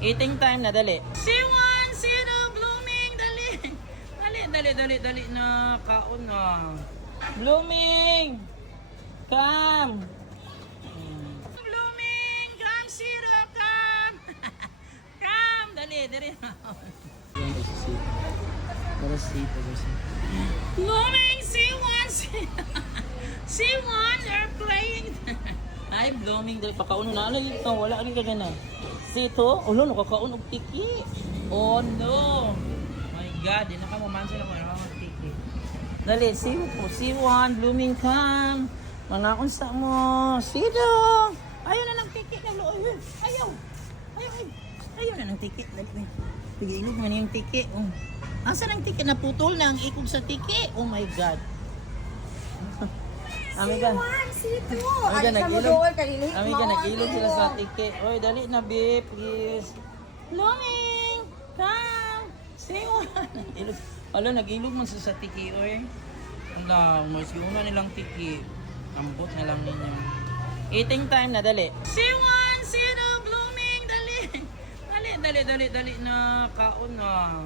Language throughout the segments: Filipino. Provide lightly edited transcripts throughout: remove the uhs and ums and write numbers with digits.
Eating time na, dali. C1, zero, blooming, dali. Dali na. Kaon na. Blooming! Come! Blooming! Come, zero, come! Come! Dali. Blooming, C1, C1, they're playing. Ay, blooming, dali. Pakaon na. Alay, ito. Wala rin ka gana. C2? Ulo, nakakaon og tiki. Oh, no. My God, di na ka mamansin ako. Nakakaon tiki. Dali, C1, blooming, come. Mga unsa mo. Sido. Ayaw na ng tiki. Ayaw na ng tiki. Dali. Pag-iinog man yung tiki. Oh. Asa ng tiki? Naputol na ang ikog sa tiki. Oh my God. Amiga. Amiga, nag-ilog sila sa tiki. Oy, dali na, babe, please. Blooming! Come! C1! Nag-ilog man sa tiki, oy. Wala, mas una nilang tiki. Ambot na lang ninyo. Eating time na, dali. C1, zero, blooming, dali na. Kaon na.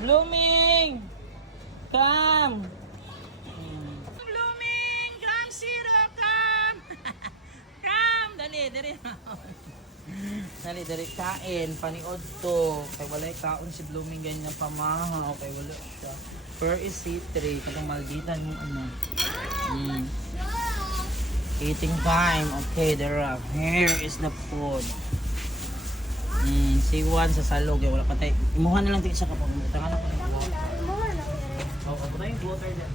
Blooming! Come! Blooming! Come, zero, come! Come! Dali, kain. Paniod to. Kay walay kaon si Blooming ganyan pamaha. Okay, wala siya. Fur is C3. Katang malditan yung ano. Eating time. Okay, here is the food. C1 sa salog. Wala pa tayo. Imuhan na lang tayo sa kapag. Tangan ako ng water. Ako na yung water dyan.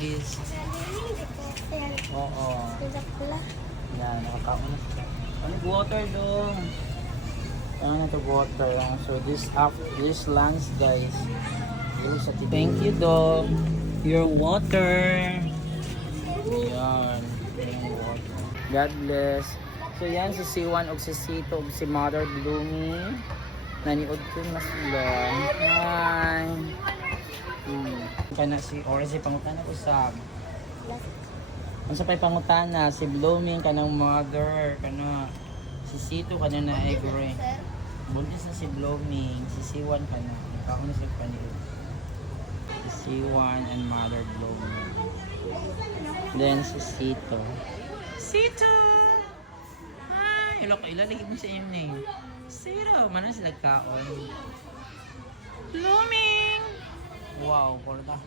Is... Oo. Yan, nakakaon na. Ano water dong? Ano to water? So this lunch guys. Thank you dong. Your water. Yan. Yung water. God bless. So yan si C1 o si C2 o si Mother Blooming. Naniod ko na sila. Hi. Kana si Oresi pangutana ko sa pay pangutana si Blooming kanang mother kana si C2 kana na egre. Buntis na si Blooming, si C1 kana. Kaon na sa kanila. Si C1 and Mother Blooming. Then si C2. C2. Hi, ilalig mo sa inyo name. Zero, mana sila kaon. Blooming. Wow, kulta.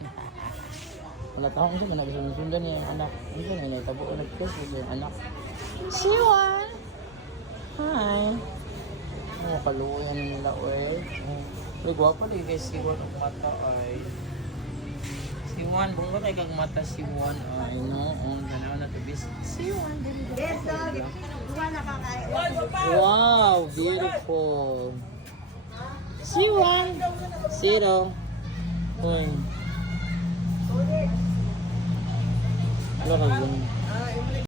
Wala taong siya, managsundan niya yung anak. Ano siya, naitabo ko nag-kiss yung anak. C1! Hi! Oh, kaluyan nila, uy. Uy, guwapo din kay C1 ang mata, ay. C1, bunga kay kang mata, C1, ay, no? Ganaw na to, bis. C1, din. Yes, dog. Duwa na ka kay. Wow, beautiful. C1! Zero. Uy. Ano ka yun?